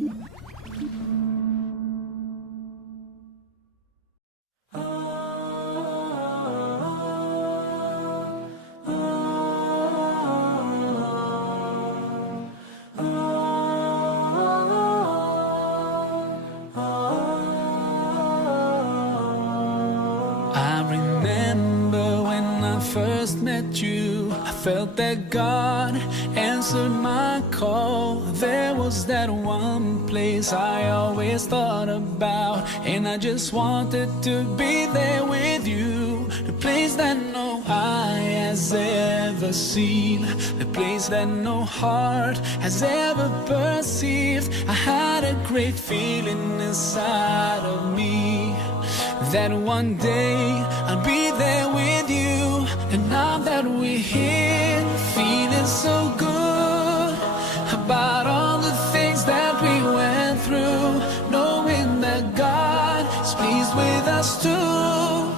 I remember when I first met you, I felt that God answered my call. There was that one place I always thought about, and I just wanted to be there with you. The place that no eye has ever seen, the place that no heart has ever perceived. I had a great feeling inside of me that one day I'll be there with you. And now that we're here, feeling so good about all the things that we went through, knowing that God is pleased with us too.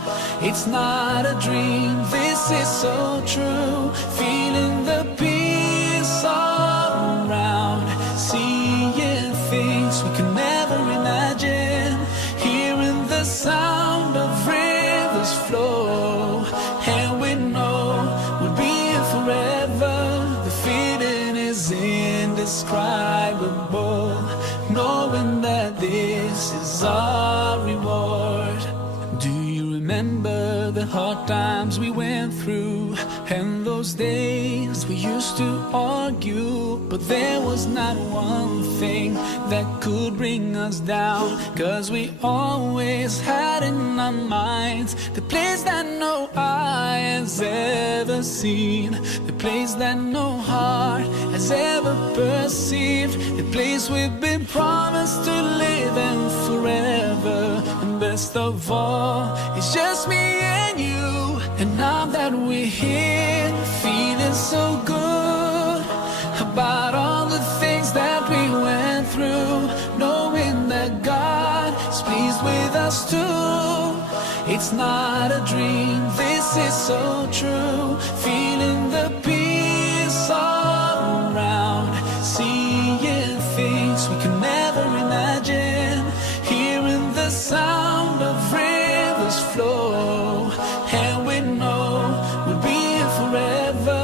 It's not a dream, this is so true. Feeling the peace all around, seeing things we could never imagine, hearing the sound of rivers flow, and we know we'll be here forever. The feeling is indescribable, knowing that this is our reward. Do you remember the hard times we went through, and those days we used to argue, but there was not one thing that could bring us down, 'cause we always had in our minds the place that no eye has ever seen, the place that no heart has ever perceived, the place we've been promised to live in forever. And best of all, it's just me and you. And now that we're here, feeling so good about all the things that we went through, knowing that God is pleased with us too. It's not a dream, this is so true. Feeling the peace all around, seeing things we could never imagine, hearing the sound of rivers flow, and we know we'll be here forever.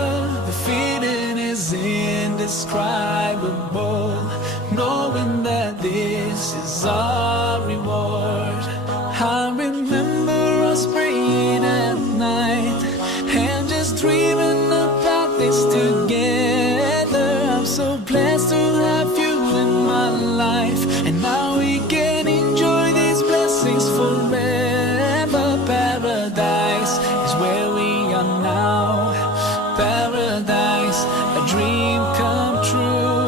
The feeling is indescribable, knowing that this is our reward. I remember us praying at night and just dreaming about this together. I'm so blessed to have you in my life, and now we can enjoy these blessings forever. Paradise is where we are now. Paradise, a dream come true.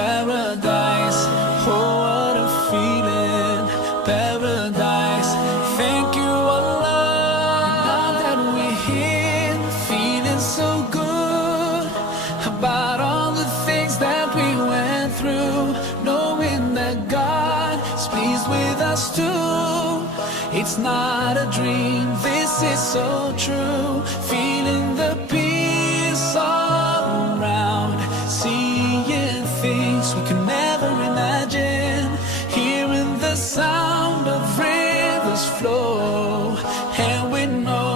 Paradise, oh what a feeling. Paradise, thank you Allah. Now that we're here, feeling so good about all the things that we went through, knowing that God is pleased with us too. It's not a dream, this is so true. Feeling the peace all around, seeing things we could never imagine, hearing the sound of rivers flow, and we know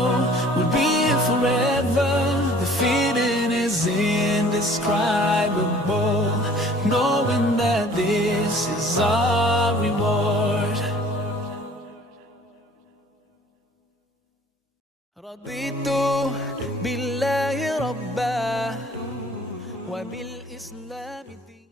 we'll be here forever. The feeling is indescribable, knowing that this is our reward. رضيت بالله ربا وبالإسلام دينا.